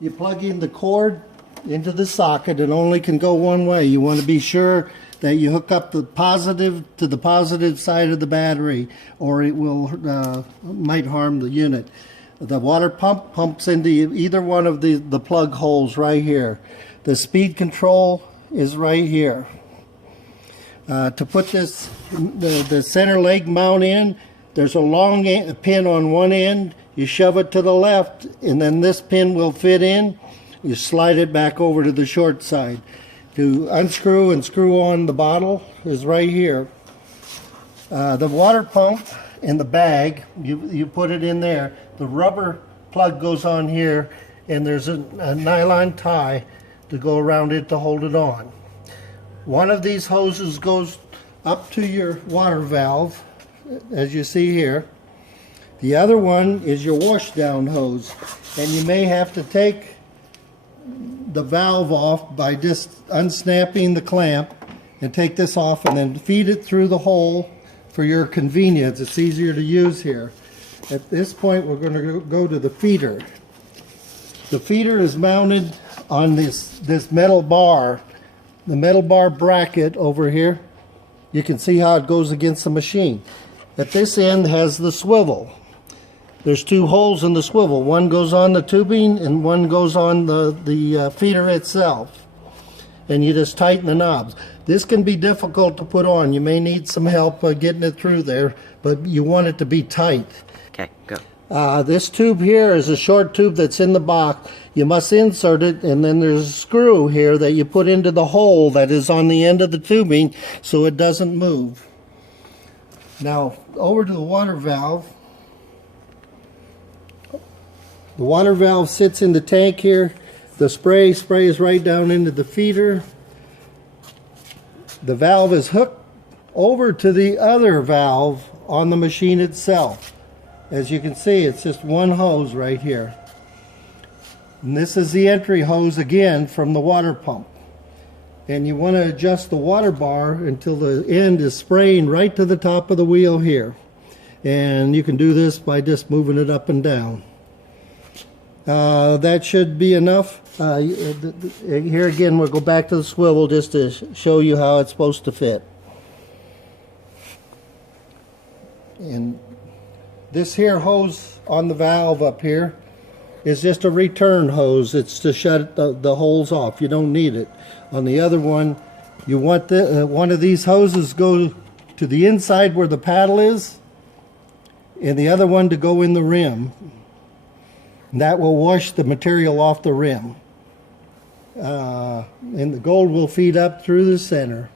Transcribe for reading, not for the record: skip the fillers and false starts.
You plug in the cord into the socket. It only can go one way. You want to be sure that you hook up the positive to the positive side of the battery, or it will might harm the unit. The water pump pumps into either one of the plug holes right here. The speed control is right here. To put this the center leg mount in, there's a long pin on one end. You shove it to the left, and then this pin will fit in. You slide it back over to the short side. To unscrew and screw on the bottle is right here. The water pump in the bag, you put it in there. The rubber plug goes on here, and there's a nylon tie to go around it to hold it on. One of these hoses goes up to your water valve, as you see here. The other one is your washdown hose, and you may have to take the valve off by just unsnapping the clamp and take this off and then feed it through the hole for your convenience. It's easier to use here. At this point, we're going to go to the feeder. The feeder is mounted on this metal bar, the metal bar bracket over here. You can see how it goes against the machine. At this end has the swivel. There's two holes in the swivel. One goes on the tubing and one goes on the feeder itself. And you just tighten the knobs. This can be difficult to put on. You may need some help getting it through there, but you want it to be tight. Okay, go. This tube here is a short tube that's in the box. You must insert it, and then there's a screw here that you put into the hole that is on the end of the tubing so it doesn't move. Now, over to the water valve. The water valve sits in the tank here. The spray sprays right down into the feeder. The valve is hooked over to the other valve on the machine itself. As you can see, it's just one hose right here. And this is the entry hose again from the water pump. And you want to adjust the water bar until the end is spraying right to the top of the wheel here. And you can do this by just moving it up and down. That should be enough. Here again, we'll go back to the swivel just to show you how it's supposed to fit. And this here hose on the valve up here is just a return hose. It's to shut the holes off. You don't need it. On the other one, you want one of these hoses go to the inside where the paddle is, and the other one to go in the rim. That will wash the material off the rim. And the gold will feed up through the center.